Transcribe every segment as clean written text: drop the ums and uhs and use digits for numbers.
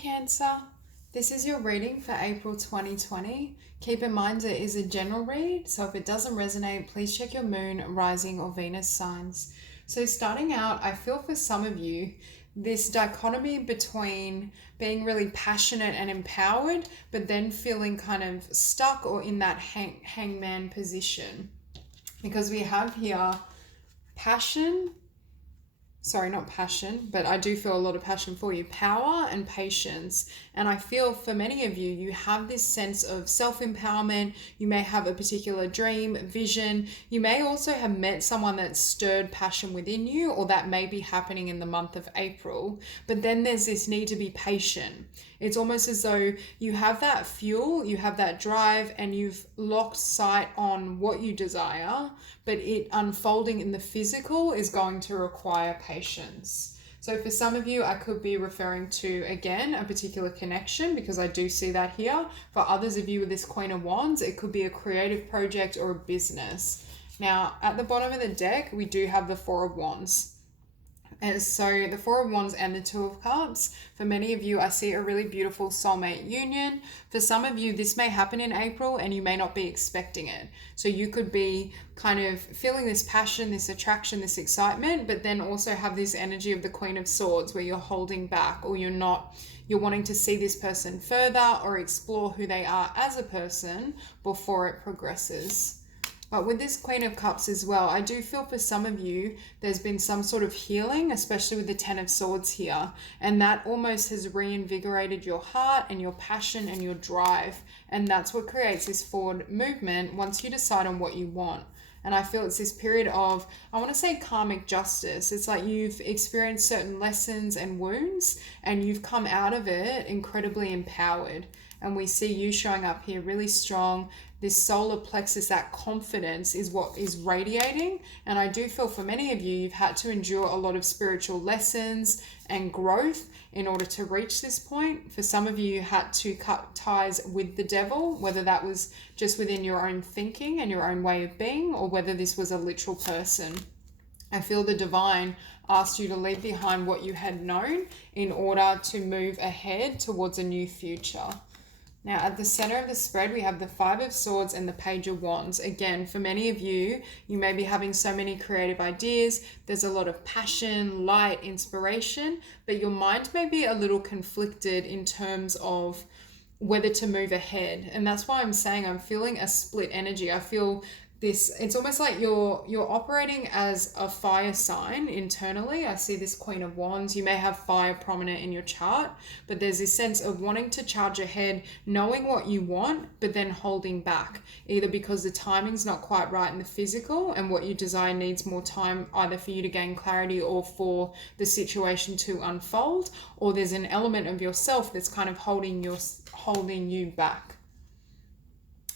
Cancer. This is your reading for April 2020. Keep in mind it is a general read, so if it doesn't resonate, please check your moon, rising, or Venus signs. So starting out, I feel for some of you, this dichotomy between being really passionate and empowered, but then feeling kind of stuck or in that hangman position. Because we have here passion, not passion, but I do feel a lot of passion for you, power and patience. And I feel for many of you, you have this sense of self-empowerment. You may have a particular dream, vision. You may also have met someone that stirred passion within you, or that may be happening in the month of April. But then there's this need to be patient. It's almost as though you have that fuel, you have that drive, and you've locked sight on what you desire, but it unfolding in the physical is going to require patience. So for some of you, I could be referring to, again, a particular connection, because I do see that here. For others of you with this Queen of Wands, it could be a creative project or a business. Now, at the bottom of the deck, we do have the Four of Wands. And so the Four of Wands and the Two of Cups, for many of you, I see a really beautiful soulmate union. For some of you, this may happen in April and you may not be expecting it. So you could be kind of feeling this passion, this attraction, this excitement, but then also have this energy of the Queen of Swords where you're holding back, or you're wanting to see this person further or explore who they are as a person before it progresses. But with this Queen of Cups as well, I do feel for some of you, there's been some sort of healing, especially with the Ten of Swords here. And that almost has reinvigorated your heart and your passion and your drive. And that's what creates this forward movement once you decide on what you want. And I feel it's this period of, I want to say karmic justice. It's like you've experienced certain lessons and wounds and you've come out of it incredibly empowered. And we see you showing up here really strong. This solar plexus, that confidence is what is radiating. And I do feel for many of you, you've had to endure a lot of spiritual lessons and growth in order to reach this point. For some of you, you had to cut ties with the devil, whether that was just within your own thinking and your own way of being, or whether this was a literal person. I feel the divine asked you to leave behind what you had known in order to move ahead towards a new future. Now, at the center of the spread, we have the Five of Swords and the Page of Wands. Again, for many of you, you may be having so many creative ideas. There's a lot of passion, light, inspiration, but your mind may be a little conflicted in terms of whether to move ahead. And that's why I'm saying I'm feeling a split energy. I feel this, it's almost like you're operating as a fire sign internally. I see this Queen of Wands. You may have fire prominent in your chart, but there's this sense of wanting to charge ahead, knowing what you want, but then holding back, either because the timing's not quite right in the physical and what you desire needs more time, either for you to gain clarity or for the situation to unfold, or there's an element of yourself that's kind of holding you back.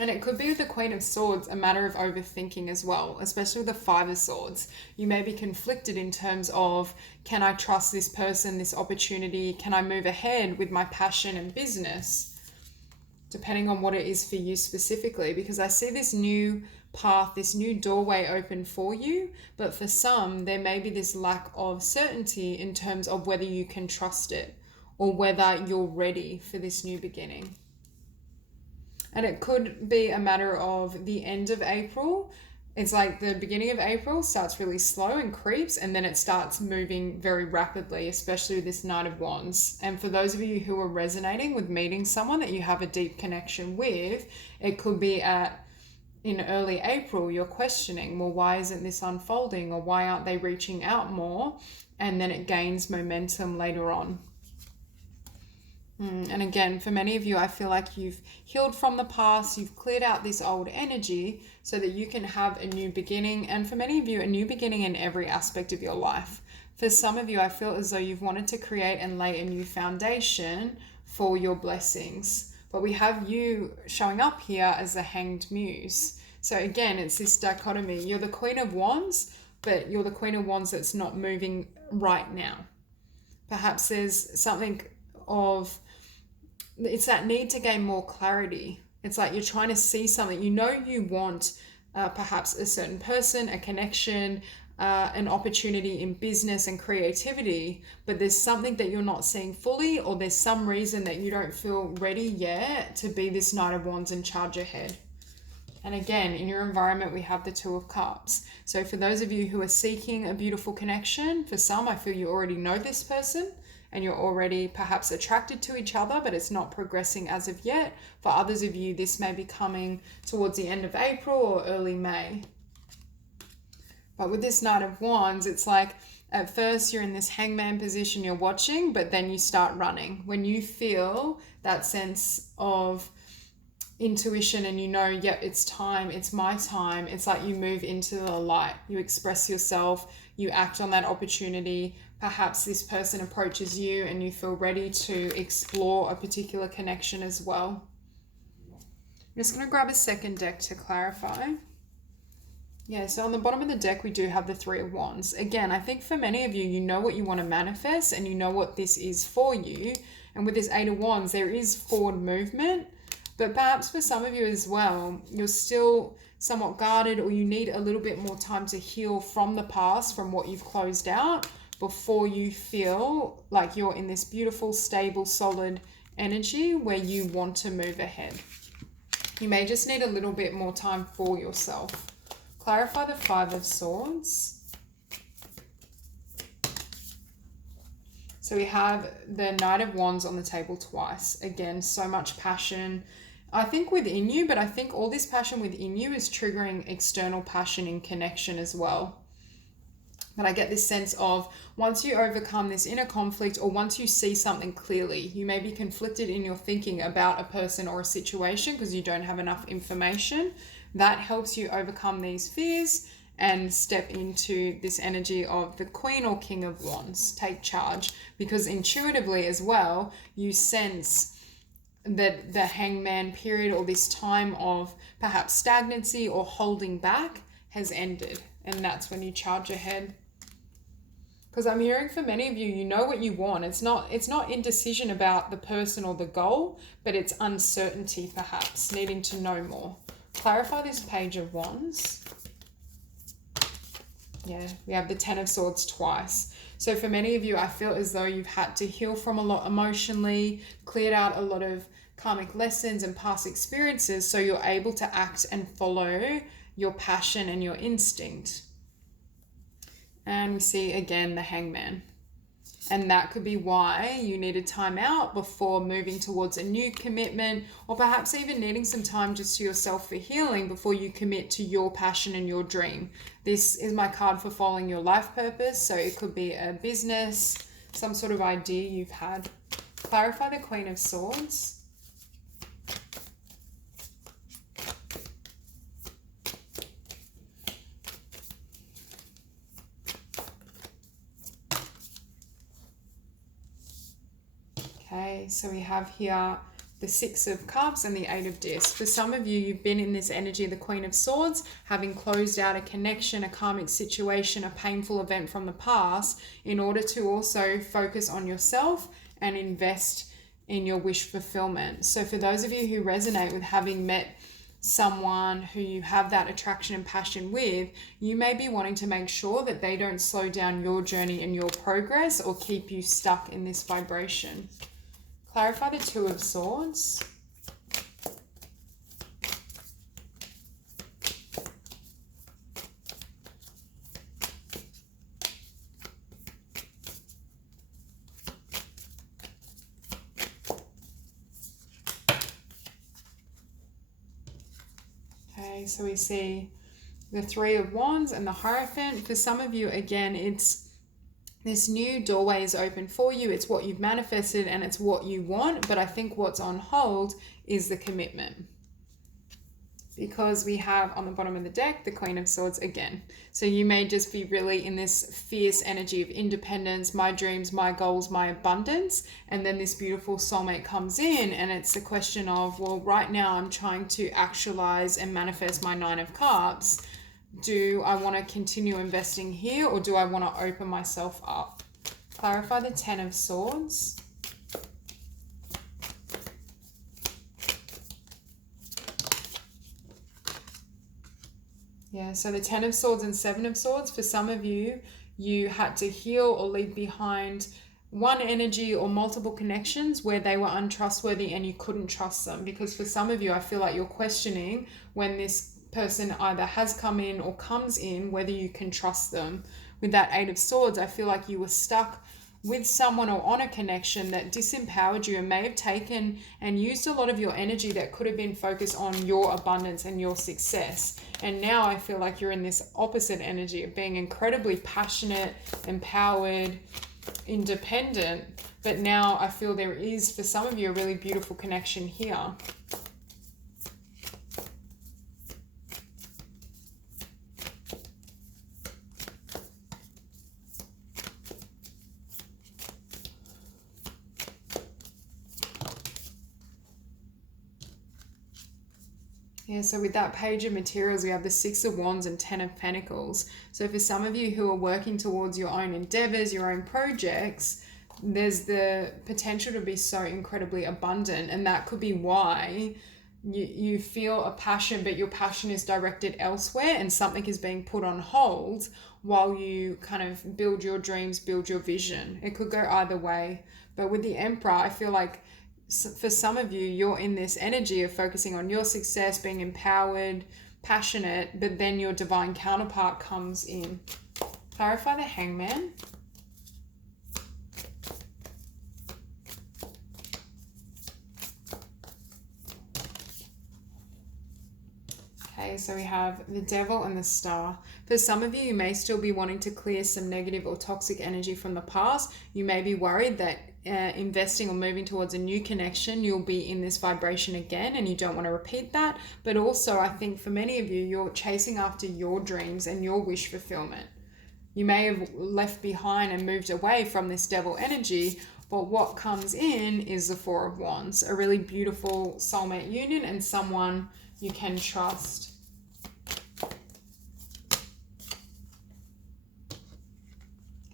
And it could be with the Queen of Swords, a matter of overthinking as well, especially with the Five of Swords. You may be conflicted in terms of, can I trust this person, this opportunity? Can I move ahead with my passion and business? Depending on what it is for you specifically, because I see this new path, this new doorway open for you. But for some, there may be this lack of certainty in terms of whether you can trust it or whether you're ready for this new beginning. And it could be a matter of the end of April. It's like the beginning of April starts really slow and creeps, and then it starts moving very rapidly, especially with this Knight of Wands. And for those of you who are resonating with meeting someone that you have a deep connection with, it could be in early April, you're questioning, well, why isn't this unfolding? Or why aren't they reaching out more? And then it gains momentum later on. And again, for many of you, I feel like you've healed from the past, you've cleared out this old energy so that you can have a new beginning. And for many of you, a new beginning in every aspect of your life. For some of you, I feel as though you've wanted to create and lay a new foundation for your blessings. But we have you showing up here as the Hanged Muse. So again, it's this dichotomy. You're the Queen of Wands, but you're the Queen of Wands that's not moving right now. Perhaps there's something of, it's that need to gain more clarity. It's like you're trying to see something. You know you want perhaps a certain person, a connection, an opportunity in business and creativity, but there's something that you're not seeing fully, or there's some reason that you don't feel ready yet to be this Knight of Wands and charge ahead. And again, in your environment, we have the Two of Cups. So for those of you who are seeking a beautiful connection, for some, I feel you already know this person and you're already perhaps attracted to each other, but it's not progressing as of yet. For others of you, this may be coming towards the end of April or early May. But with this Knight of Wands, it's like at first you're in this hangman position, you're watching, but then you start running. When you feel that sense of intuition and you know, yep, it's time, it's my time, it's like you move into the light, you express yourself, you act on that opportunity. Perhaps this person approaches you and you feel ready to explore a particular connection as well. I'm just going to grab a second deck to clarify. Yeah, so on the bottom of the deck, we do have the Three of Wands. Again, I think for many of you, you know what you want to manifest and you know what this is for you. And with this Eight of Wands, there is forward movement, but perhaps for some of you as well, you're still somewhat guarded, or you need a little bit more time to heal from the past, from what you've closed out, before you feel like you're in this beautiful, stable, solid energy where you want to move ahead. You may just need a little bit more time for yourself. Clarify the Five of Swords. So we have the Knight of Wands on the table twice. Again, so much passion, I think, within you, but I think all this passion within you is triggering external passion in connection as well. But I get this sense of once you overcome this inner conflict, or once you see something clearly, you may be conflicted in your thinking about a person or a situation because you don't have enough information. That helps you overcome these fears and step into this energy of the Queen or King of Wands. Take charge, because intuitively as well, you sense that the hangman period, or this time of perhaps stagnancy or holding back, has ended. And that's when you charge ahead. Because I'm hearing for many of you, you know what you want. It's not indecision about the person or the goal, but it's uncertainty, perhaps needing to know more. Clarify this Page of Wands. Yeah, we have the Ten of Swords twice. So for many of you, I feel as though you've had to heal from a lot emotionally, cleared out a lot of karmic lessons and past experiences, so you're able to act and follow your passion and your instinct. And we see again the Hangman. And that could be why you needed time out before moving towards a new commitment, or perhaps even needing some time just to yourself for healing before you commit to your passion and your dream. This is my card for following your life purpose. So it could be a business, some sort of idea you've had. Clarify the Queen of Swords. Okay, so we have here the Six of Cups and the Eight of Discs. For some of you, you've been in this energy of the Queen of Swords, having closed out a connection, a karmic situation, a painful event from the past, in order to also focus on yourself and invest in your wish fulfillment. So for those of you who resonate with having met someone who you have that attraction and passion with, you may be wanting to make sure that they don't slow down your journey and your progress or keep you stuck in this vibration. Clarify the Two of Swords. Okay, so we see the Three of Wands and the Hierophant. For some of you, again, it's this new doorway is open for you. It's what you've manifested and it's what you want. But I think what's on hold is the commitment. Because we have on the bottom of the deck, the Queen of Swords again. So you may just be really in this fierce energy of independence, my dreams, my goals, my abundance. And then this beautiful soulmate comes in and it's a question of, well, right now I'm trying to actualize and manifest my Nine of Cups. Do I want to continue investing here, or do I want to open myself up? Clarify the Ten of Swords. Yeah, so the Ten of Swords and Seven of Swords, for some of you, you had to heal or leave behind one energy or multiple connections where they were untrustworthy and you couldn't trust them. Because for some of you, I feel like you're questioning when this person either has come in or comes in, whether you can trust them. With that Eight of Swords, I feel like you were stuck with someone or on a connection that disempowered you and may have taken and used a lot of your energy that could have been focused on your abundance and your success. And now I feel like you're in this opposite energy of being incredibly passionate, empowered, independent. But now I feel there is, for some of you, a really beautiful connection here. Yeah, so with that Page of Materials, we have the Six of Wands and Ten of Pentacles. So for some of you who are working towards your own endeavors, your own projects, there's the potential to be so incredibly abundant. And that could be why you feel a passion, but your passion is directed elsewhere and something is being put on hold while you kind of build your dreams, build your vision. It could go either way. But with the Emperor, I feel like for some of you, you're in this energy of focusing on your success, being empowered, passionate, but then your divine counterpart comes in. Clarify the Hangman. Okay, so we have the Devil and the Star. For some of you, you may still be wanting to clear some negative or toxic energy from the past. You may be worried that investing or moving towards a new connection, you'll be in this vibration again and you don't want to repeat that. But also, I think for many of you, you're chasing after your dreams and your wish fulfillment. You may have left behind and moved away from this devil energy, but what comes in is the Four of Wands, a really beautiful soulmate union and someone you can trust.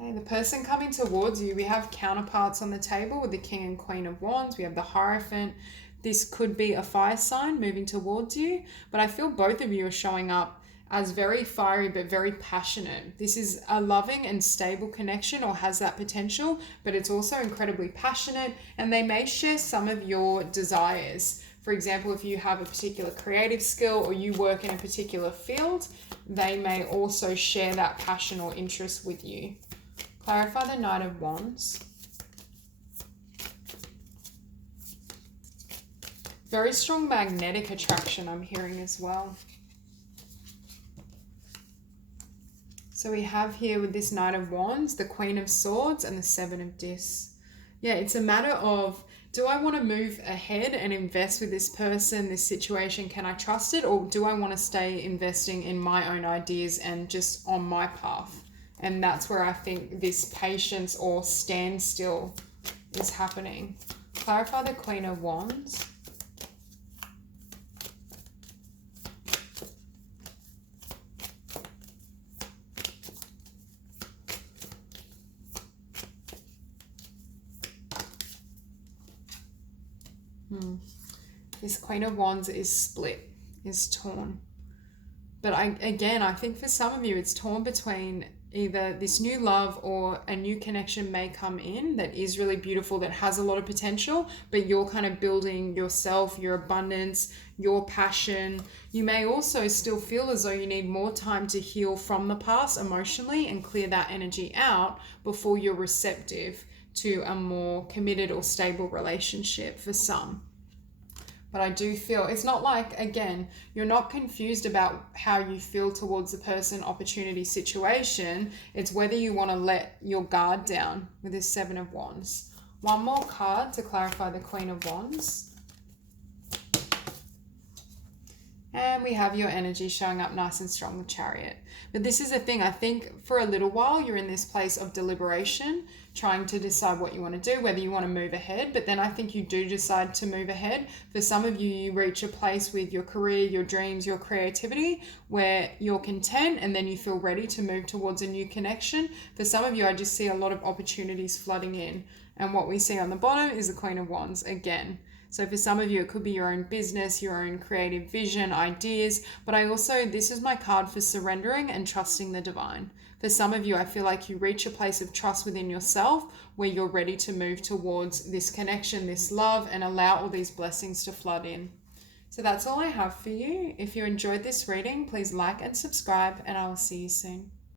Okay, the person coming towards you, we have counterparts on the table with the King and Queen of Wands. We have the Hierophant. This could be a fire sign moving towards you, but I feel both of you are showing up as very fiery but very passionate. This is a loving and stable connection, or has that potential, but it's also incredibly passionate, and they may share some of your desires. For example, if you have a particular creative skill or you work in a particular field, they may also share that passion or interest with you. Clarify the Knight of Wands. Very strong magnetic attraction I'm hearing as well. So we have here with this Knight of Wands, the Queen of Swords and the Seven of Discs. Yeah, it's a matter of, do I want to move ahead and invest with this person, this situation? Can I trust it? Or do I want to stay investing in my own ideas and just on my path? And that's where I think this patience or standstill is happening. Clarify the Queen of Wands. This Queen of Wands is split, is torn. But I think for some of you, it's torn between either this new love or a new connection may come in that is really beautiful, that has a lot of potential, but you're kind of building yourself, your abundance, your passion. You may also still feel as though you need more time to heal from the past emotionally and clear that energy out before you're receptive to a more committed or stable relationship for some. But I do feel it's not like, again, you're not confused about how you feel towards the person, opportunity, situation. It's whether you want to let your guard down with this Seven of Wands. One more card to clarify the Queen of Wands. And we have your energy showing up nice and strong, the Chariot. But this is the thing, I think for a little while you're in this place of deliberation, trying to decide what you want to do, whether you want to move ahead. But then I think you do decide to move ahead. For some of you, you reach a place with your career, your dreams, your creativity, where you're content and then you feel ready to move towards a new connection. For some of you, I just see a lot of opportunities flooding in. And what we see on the bottom is the Queen of Wands again. So for some of you, it could be your own business, your own creative vision, ideas. But this is my card for surrendering and trusting the divine. For some of you, I feel like you reach a place of trust within yourself where you're ready to move towards this connection, this love, and allow all these blessings to flood in. So that's all I have for you. If you enjoyed this reading, please like and subscribe, and I will see you soon.